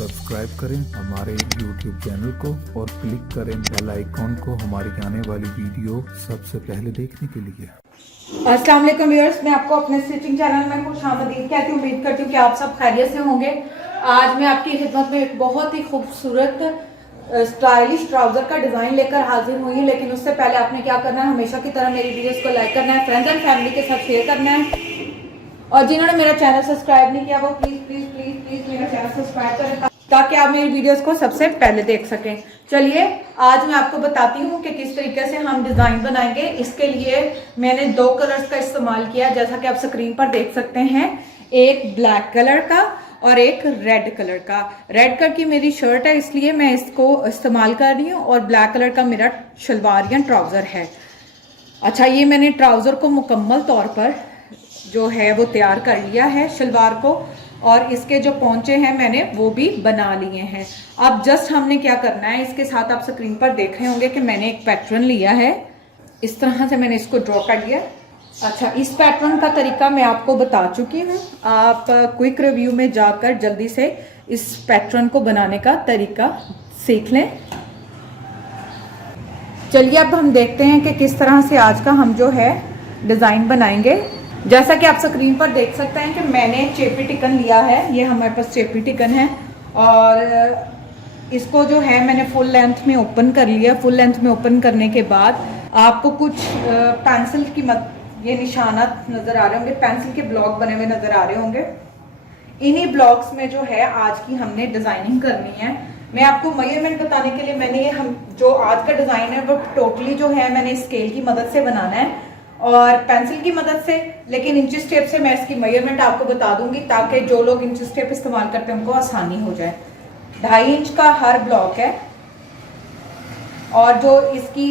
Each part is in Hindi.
सब्सक्राइब करें हमारे YouTube चैनल को और क्लिक करें बेल आइकॉन को हमारी आने वाली वीडियो सबसे पहले देखने के लिए। अस्सलाम वालेकुम व्यूअर्स, मैं आपको अपने स्टिचिंग चैनल में खुशामदीद कहती हूँ। उम्मीद करती हूँ कि आप सब खैरियत से होंगे। आज मैं आपकी खिदमत में एक बहुत ही खूबसूरत स्टाइलिश ट्राउजर का डिजाइन लेकर हाजिर हुई हूँ। लेकिन उससे पहले आपने क्या करना है, हमेशा की तरह मेरी वीडियोस को लाइक करना है, फ्रेंड्स एंड फैमिली के साथ शेयर करना है, और जिन्होंने मेरा चैनल सब्सक्राइब नहीं किया वो प्लीज प्लीज प्लीज प्लीज मेरा चैनल सब्सक्राइब करें ताकि आप मेरी वीडियोस को सबसे पहले देख सकें। चलिए आज मैं आपको बताती हूँ कि किस तरीके से हम डिजाइन बनाएंगे। इसके लिए मैंने दो कलर्स का इस्तेमाल किया, जैसा कि आप स्क्रीन पर देख सकते हैं, एक ब्लैक कलर का और एक रेड कलर का। रेड कलर की मेरी शर्ट है इसलिए मैं इसको इस्तेमाल कर रही हूँ, और ब्लैक कलर का मेरा शलवार या ट्राउजर है। अच्छा, ये मैंने ट्राउजर को मुकम्मल तौर पर जो है वो तैयार कर लिया है शलवार को, और इसके जो पोंचे हैं मैंने वो भी बना लिए हैं। अब जस्ट हमने क्या करना है, इसके साथ आप स्क्रीन पर देख रहे होंगे कि मैंने एक पैटर्न लिया है। इस तरह से मैंने इसको ड्रॉ कर लिया। अच्छा, इस पैटर्न का तरीका मैं आपको बता चुकी हूँ। आप क्विक रिव्यू में जाकर जल्दी से इस पैटर्न को बनाने का तरीका सीख लें। चलिए अब हम देखते हैं कि किस तरह से आज का हम जो है डिज़ाइन बनाएंगे। जैसा कि आप स्क्रीन पर देख सकते हैं कि मैंने चेपी टिकन लिया है। ये हमारे पास चेपी टिकन है, और इसको जो है मैंने फुल लेंथ में ओपन कर लिया। फुल लेंथ में ओपन करने के बाद आपको कुछ पेंसिल की ये निशानात नज़र आ रहे होंगे, पेंसिल के ब्लॉक बने हुए नज़र आ रहे होंगे। इन्हीं ब्लॉक्स में जो है आज की हमने डिज़ाइनिंग करनी है। मैं आपको मेजरमेंट बताने के लिए मैंने ये हम जो आज का डिज़ाइन है वो टोटली जो है मैंने स्केल की मदद से बनाना है और पेंसिल की मदद से, लेकिन इंचेस टेप से मैं इसकी मेजरमेंट आपको बता दूंगी ताकि जो लोग इंचेस टेप इस्तेमाल करते हैं उनको आसानी हो जाए। 2.5 इंच का हर ब्लॉक है, और जो इसकी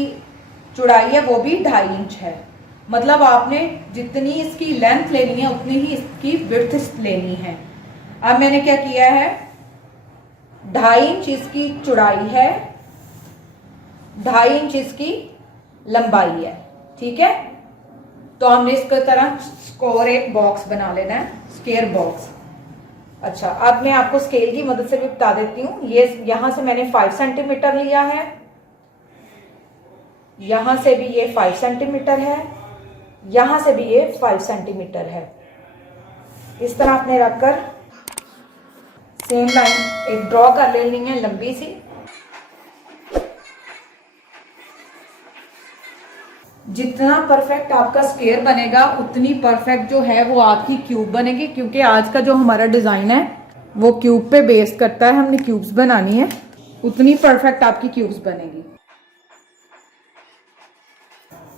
चौड़ाई है वो भी 2.5 इंच है। मतलब आपने जितनी इसकी लेंथ लेनी है उतनी ही इसकी विड्थ लेनी है। अब मैंने क्या किया है, 2.5 इंच इसकी चौड़ाई है, 2.5 इंच इसकी लंबाई है। ठीक है, तो हमने इसको तरह स्क्वायर एक बॉक्स बना लेना है, स्क्वायर बॉक्स। अच्छा, अब मैं आपको स्केल की मदद से भी बता देती हूँ। ये यहां से मैंने 5 सेंटीमीटर लिया है, यहां से भी ये 5 सेंटीमीटर है, यहां से भी ये 5 सेंटीमीटर है। इस तरह आपने रखकर सेम लाइन एक ड्रॉ कर लेनी है लंबी सी। जितना परफेक्ट आपका स्क्वायर बनेगा उतनी परफेक्ट जो है वो आपकी क्यूब बनेगी, क्योंकि आज का जो हमारा डिजाइन है वो क्यूब पे बेस करता है। हमने क्यूब्स बनानी है, उतनी परफेक्ट आपकी क्यूब्स बनेगी।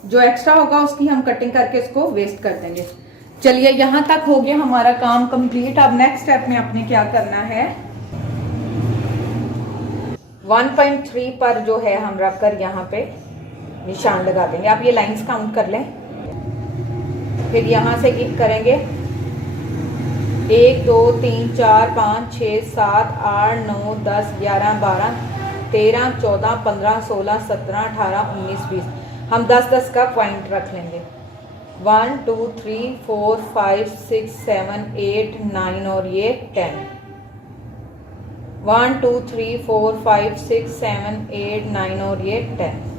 जो एक्स्ट्रा होगा उसकी हम कटिंग करके इसको वेस्ट कर देंगे। चलिए, यहां तक हो गया हमारा काम कंप्लीट। अब नेक्स्ट स्टेप में आपने क्या करना है, 1.3 पर जो है हम रखकर यहाँ पे निशान लगा देंगे। आप ये लाइंस काउंट कर लें, फिर यहाँ से गिव करेंगे 1 2 3 4 5 6 7 8 9 10 11 12 13 14 15 16 17 18 19 20। हम 10-10 का पॉइंट रख लेंगे। 1 2 3 4 5 6 7 8 9 और ये 10। 1 2 3 4 5 6 7 8 9 और ये 10।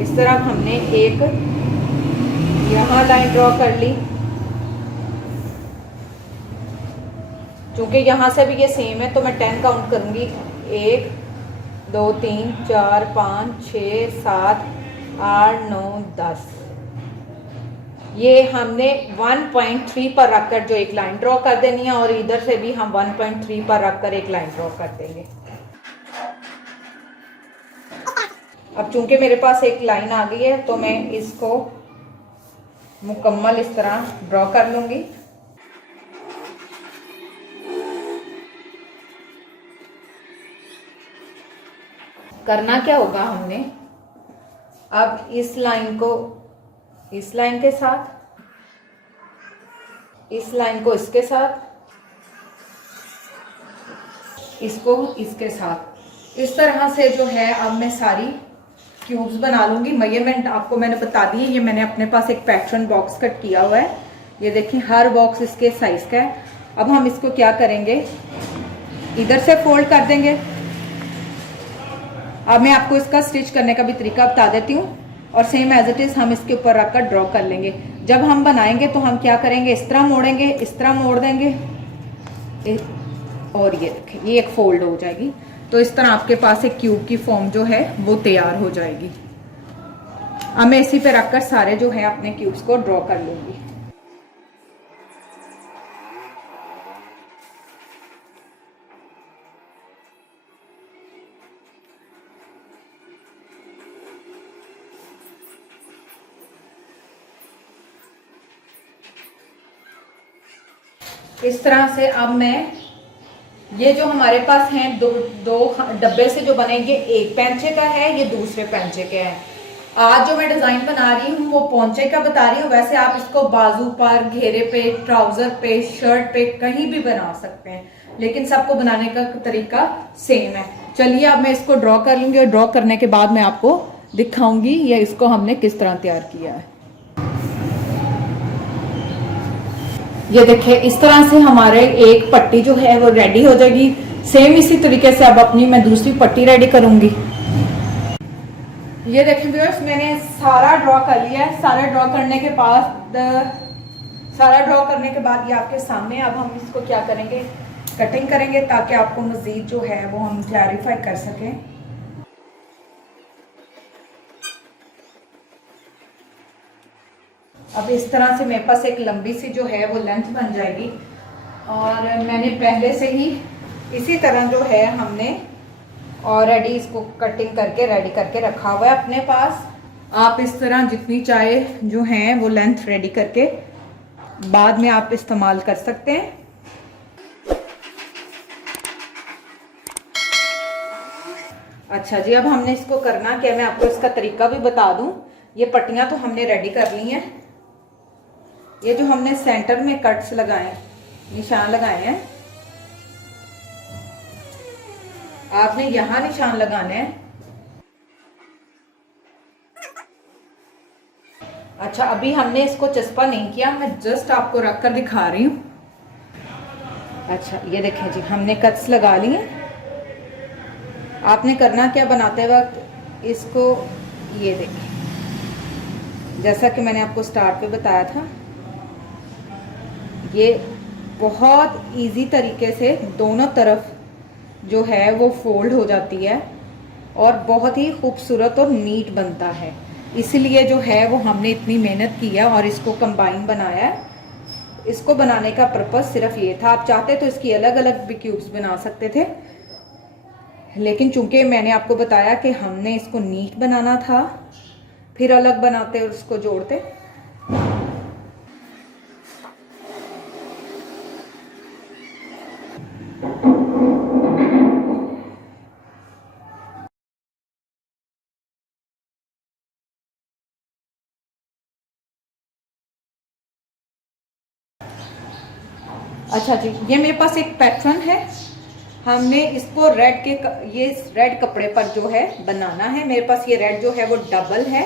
इस तरह हमने एक यहां लाइन ड्रॉ कर ली। चूंकि यहां से भी ये सेम है तो मैं 10 काउंट करूंगी। 1 2 3 4 5 6 7 8 9 10। ये हमने 1.3 पर रखकर जो एक लाइन ड्रॉ कर देनी है, और इधर से भी हम 1.3 पर रखकर एक लाइन ड्रॉ कर देंगे। अब चूंकि मेरे पास एक लाइन आ गई है तो मैं इसको मुकम्मल इस तरह ड्रॉ कर लूंगी। करना क्या होगा, हमने अब इस लाइन को इस लाइन के साथ, इस लाइन को इसके साथ, इसको इसके साथ, इस तरह से जो है अब मैं सारी क्यूब्स बना लूंगी। मेजरमेंट आपको मैंने बता दी है। ये मैंने अपने पास एक पैटर्न बॉक्स कट किया हुआ है, ये देखिए हर बॉक्स इसके साइज का है। अब हम इसको क्या करेंगे, इधर से फोल्ड कर देंगे। अब मैं आपको इसका स्टिच करने का भी तरीका बता देती हूँ और सेम एज इट इज हम इसके ऊपर रखकर ड्रॉ कर लेंगे। जब हम बनाएंगे तो हम क्या करेंगे, इस तरह मोड़ेंगे, इस तरह मोड़ देंगे और ये देखें ये एक फोल्ड हो जाएगी। तो इस तरह आपके पास एक क्यूब की फॉर्म जो है वो तैयार हो जाएगी। अब मैं इसी पे रखकर सारे जो है अपने क्यूब्स को ड्रॉ कर लूंगी। इस तरह से अब मैं ये जो हमारे पास हैं दो डब्बे से जो बनेंगे, एक पैंचे का है, ये दूसरे पैंचे के है। आज जो मैं डिजाइन बना रही हूँ वो पौंचे का बता रही हूँ। वैसे आप इसको बाजू पर, घेरे पे, ट्राउजर पे, शर्ट पे कहीं भी बना सकते हैं, लेकिन सबको बनाने का तरीका सेम है। चलिए अब मैं इसको ड्रॉ कर लूंगी और ड्रॉ करने के बाद मैं आपको दिखाऊंगी ये इसको हमने किस तरह तैयार किया है। ये देखिए इस तरह से हमारे एक पट्टी जो है वो रेडी हो जाएगी। सेम इसी तरीके से अब अपनी मैं दूसरी पट्टी रेडी करूंगी। ये देखें व्यूअर्स, मैंने सारा ड्रॉ कर लिया है। सारा ड्रॉ करने के बाद ये आपके सामने। अब हम इसको क्या करेंगे, कटिंग करेंगे ताकि आपको मजीद जो है वो हम क्लैरिफाई कर सकें। अब इस तरह से मेरे पास एक लंबी सी जो है वो लेंथ बन जाएगी और मैंने पहले से ही इसी तरह जो है हमने ऑलरेडी इसको कटिंग करके रेडी करके रखा हुआ है अपने पास। आप इस तरह जितनी चाहे जो है वो लेंथ रेडी करके बाद में आप इस्तेमाल कर सकते हैं। अच्छा जी, अब हमने इसको करना क्या, मैं आपको इसका तरीका भी बता दूं। ये पट्टियां तो हमने रेडी कर ली हैं। ये जो हमने सेंटर में कट्स लगाए, निशान लगाए हैं, आपने यहां निशान लगाने हैं। अच्छा, अभी हमने इसको चस्पा नहीं किया, मैं जस्ट आपको रख कर दिखा रही हूं। अच्छा ये देखें जी, हमने कट्स लगा लिए। आपने करना क्या, बनाते वक्त इसको ये देखें जैसा कि मैंने आपको स्टार्ट पे बताया था, ये बहुत इजी तरीके से दोनों तरफ जो है वो फोल्ड हो जाती है और बहुत ही खूबसूरत और नीट बनता है। इसलिए जो है वो हमने इतनी मेहनत की है और इसको कंबाइन बनाया है। इसको बनाने का पर्पस सिर्फ ये था। आप चाहते तो इसकी अलग अलग भी क्यूब्स बना सकते थे, लेकिन चूंकि मैंने आपको बताया कि हमने इसको नीट बनाना था, फिर अलग बनाते और उसको जोड़ते। अच्छा जी, ये मेरे पास एक पैटर्न है। हमने इसको ये रेड कपड़े पर जो है बनाना है। मेरे पास ये रेड जो है वो डबल है,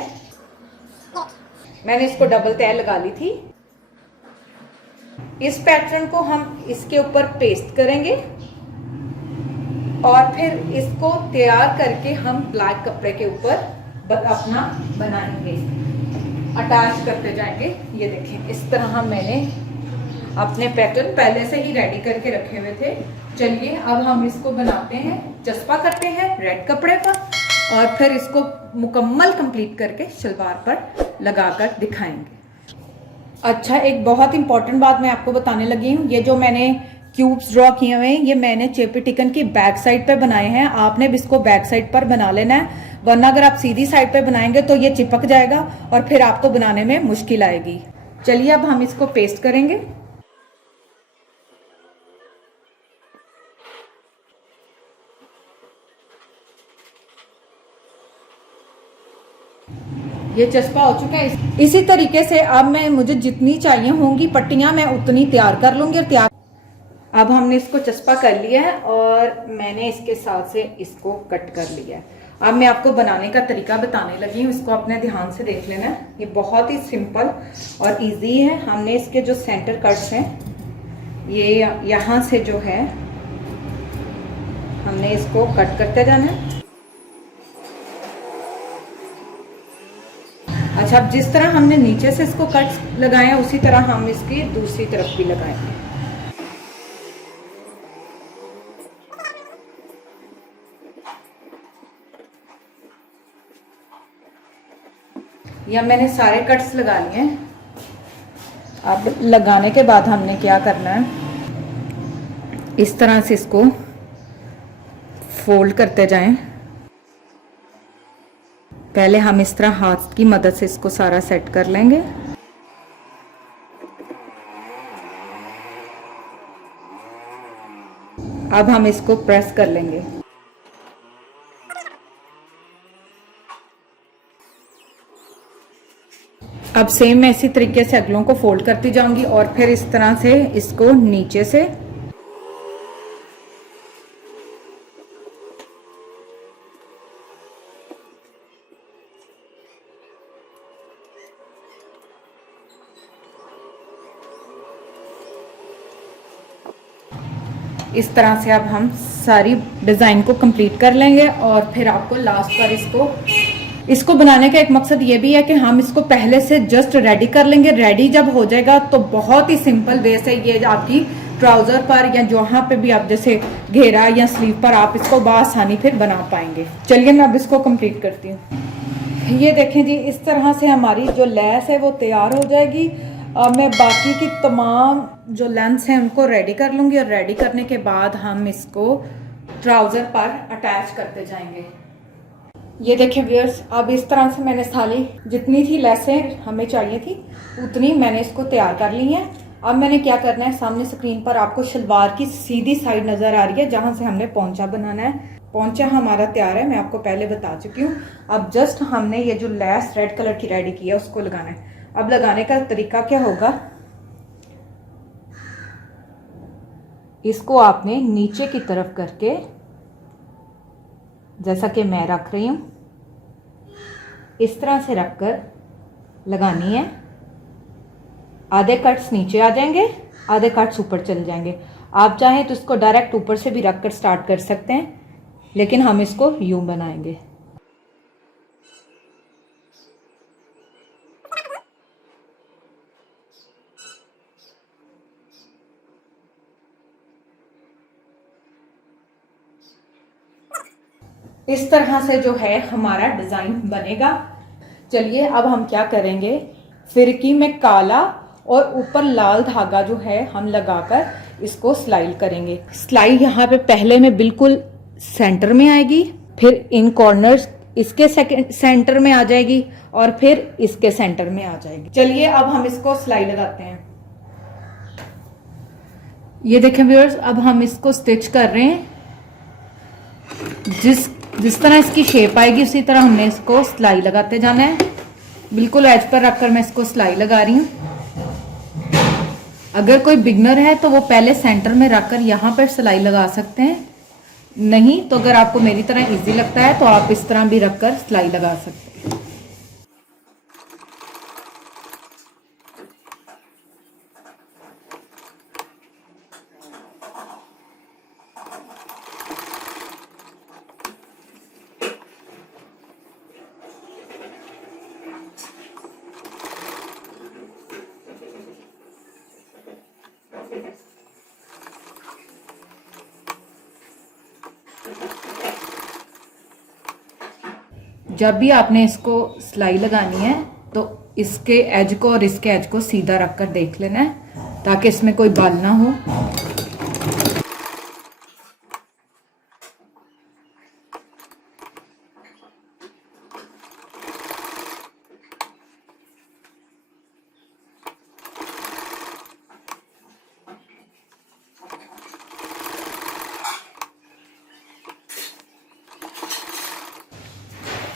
मैंने इसको डबल तय लगा ली थी। इस पैटर्न को हम इसके ऊपर पेस्ट करेंगे और फिर इसको तैयार करके हम ब्लैक कपड़े के ऊपर अपना बनाएंगे, अटैच करते जाएंगे। ये देखें इस तरह मैंने अपने पैटर्न पहले से ही रेडी करके रखे हुए थे। चलिए अब हम इसको बनाते हैं, चस्पा करते हैं रेड कपड़े पर और फिर इसको मुकम्मल कंप्लीट करके शलवार पर लगाकर दिखाएंगे। अच्छा, एक बहुत इंपॉर्टेंट बात मैं आपको बताने लगी हूँ। ये जो मैंने क्यूब्स ड्रॉ किए हुए हैं, ये मैंने चेपी टिकन की बैक साइड पे बनाए हैं। आपने भी इसको बैक साइड पर बना लेना है, वरना अगर आप सीधी साइड पे बनाएंगे तो ये चिपक जाएगा और फिर आपको बनाने में मुश्किल आएगी। चलिए अब हम इसको पेस्ट करेंगे। ये चस्पा हो चुका है। इसी तरीके से अब मुझे जितनी चाहिए होंगी पट्टियां मैं उतनी तैयार कर लूंगी और अब हमने इसको चस्पा कर लिया है और मैंने इसके साथ से इसको कट कर लिया है। अब मैं आपको बनाने का तरीका बताने लगी हूँ, इसको अपने ध्यान से देख लेना। ये बहुत ही सिंपल और इजी है। हमने इसके जो सेंटर कट्स हैं, ये यहाँ से जो है हमने इसको कट करते जाना है। अच्छा, अब जिस तरह हमने नीचे से इसको कट लगाए हैं उसी तरह हम इसकी दूसरी तरफ भी लगाएंगे। या मैंने सारे कट्स लगा लिए हैं। अब लगाने के बाद हमने क्या करना है, इस तरह से इसको फोल्ड करते जाएं। पहले हम इस तरह हाथ की मदद से इसको सारा सेट कर लेंगे। अब हम इसको प्रेस कर लेंगे। अब सेम मैं इसी तरीके से अगलों को फोल्ड करती जाऊंगी और फिर इस तरह से इसको नीचे से इस तरह से अब हम सारी डिज़ाइन को कंप्लीट कर लेंगे। और फिर आपको लास्ट पर इसको बनाने का एक मकसद ये भी है कि हम इसको पहले से जस्ट रेडी कर लेंगे। रेडी जब हो जाएगा तो बहुत ही सिंपल वे से ये आपकी ट्राउज़र पर या जहाँ पे भी आप जैसे घेरा या स्लीव पर आप इसको बआसानी फिर बना पाएंगे। चलिए मैं अब इसको कंप्लीट करती हूँ। ये देखें जी, इस तरह से हमारी जो लैस है वो तैयार हो जाएगी। अब मैं बाकी की तमाम जो लेंथ्स हैं उनको रेडी कर लूँगी और रेडी करने के बाद हम इसको ट्राउज़र पर अटैच करते जाएंगे। ये देखें व्यूअर्स, अब इस तरह से मैंने सारी जितनी थी लेसें हमें चाहिए थी उतनी मैंने इसको तैयार कर ली है। अब मैंने क्या करना है, सामने स्क्रीन पर आपको शलवार की सीधी साइड नज़र आ रही है जहाँ से हमने पोंचा बनाना है। पोंचा हमारा तैयार है, मैं आपको पहले बता चुकी हूँ। अब जस्ट हमने ये जो लेस रेड कलर की रेडी की है उसको लगाना है। अब लगाने का तरीका क्या होगा, इसको आपने नीचे की तरफ करके जैसा कि मैं रख रही हूं इस तरह से रखकर लगानी है। आधे कट्स नीचे आ जाएंगे, आधे कट्स ऊपर चले जाएंगे। आप चाहें तो इसको डायरेक्ट ऊपर से भी रखकर स्टार्ट कर सकते हैं, लेकिन हम इसको यूं बनाएंगे। इस तरह से जो है हमारा डिजाइन बनेगा। चलिए अब हम क्या करेंगे, फिरकी में काला और ऊपर लाल धागा जो है हम लगाकर इसको सिलाई करेंगे। सिलाई यहाँ पे पहले में बिल्कुल सेंटर में आएगी, फिर इन कॉर्नर्स इसके सेंटर में आ जाएगी और फिर इसके सेंटर में आ जाएगी। चलिए अब हम इसको सिलाई लगाते हैं। ये देखें व्यूअर्स, अब हम इसको स्टिच कर रहे हैं। जिस तरह इसकी शेप आएगी उसी तरह हमने इसको सिलाई लगाते जाना है। बिल्कुल एज पर रखकर मैं इसको सिलाई लगा रही हूँ। अगर कोई बिगनर है तो वो पहले सेंटर में रखकर यहाँ पर सिलाई लगा सकते हैं, नहीं तो अगर आपको मेरी तरह इजी लगता है तो आप इस तरह भी रखकर सिलाई लगा सकते हैं। जब भी आपने इसको सिलाई लगानी है तो इसके एज को और इसके एज को सीधा रखकर देख लेना है ताकि इसमें कोई बाल ना हो।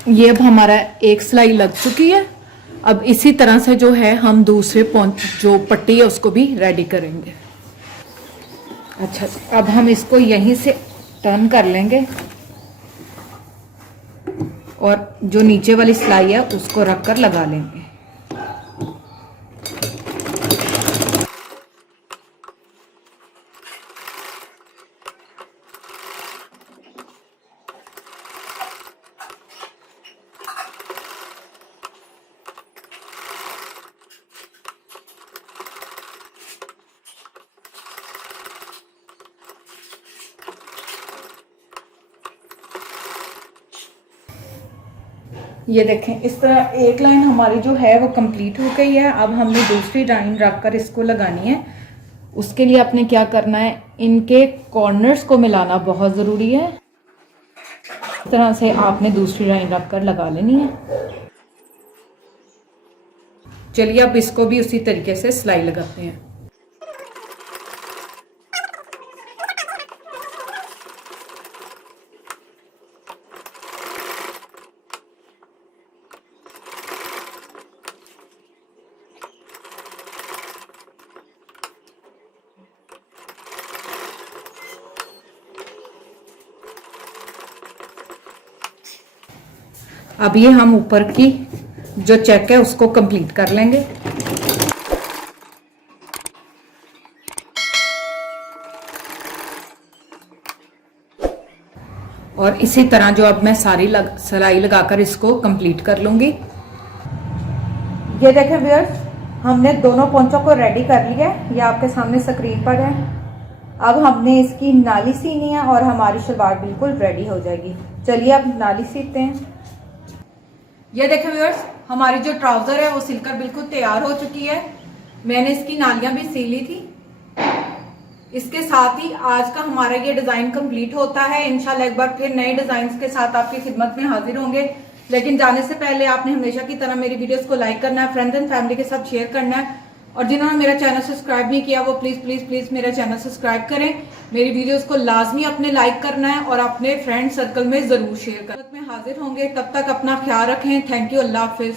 ये अब हमारा एक सिलाई लग चुकी है। अब इसी तरह से जो है हम दूसरे जो पट्टी है उसको भी रेडी करेंगे। अच्छा, अब हम इसको यहीं से टर्न कर लेंगे और जो नीचे वाली सिलाई है उसको रखकर लगा लेंगे। ये देखें, इस तरह एक लाइन हमारी जो है वो कंप्लीट हो गई है। अब हमने दूसरी लाइन रखकर इसको लगानी है। उसके लिए आपने क्या करना है, इनके कॉर्नर्स को मिलाना बहुत ज़रूरी है। इस तरह से आपने दूसरी लाइन रखकर लगा लेनी है। चलिए अब इसको भी उसी तरीके से सिलाई लगाते हैं। अब ये हम ऊपर की जो चेक है उसको कंप्लीट कर लेंगे। और इसी तरह जो अब मैं सारी सिलाई लगाकर इसको कंप्लीट कर लूंगी। ये देखें व्यूअर्स, हमने दोनों पोंचों को रेडी कर लिया है। ये आपके सामने स्क्रीन पर है। अब हमने इसकी नाली सीनी है और हमारी शलवार बिल्कुल रेडी हो जाएगी। चलिए अब नाली सीते हैं। ये देखें व्यूअर्स, हमारी जो ट्राउजर है वो सिलकर बिल्कुल तैयार हो चुकी है। मैंने इसकी नालियां भी सी ली थी। इसके साथ ही आज का हमारा ये डिजाइन कंप्लीट होता है। इंशाल्लाह एक बार फिर नए डिजाइन के साथ आपकी खिदमत में हाजिर होंगे। लेकिन जाने से पहले आपने हमेशा की तरह मेरी वीडियोस को लाइक करना है, फ्रेंड्स एंड फैमिली के साथ शेयर करना है, और जिन्होंने मेरा चैनल सब्सक्राइब नहीं किया वो प्लीज प्लीज प्लीज मेरा चैनल सब्सक्राइब करें। मेरी वीडियोस को लाजमी अपने लाइक करना है और अपने फ्रेंड सर्कल में जरूर शेयर करें। में हाजिर होंगे, तब तक अपना ख्याल रखें। Thank you, Allah Hafiz.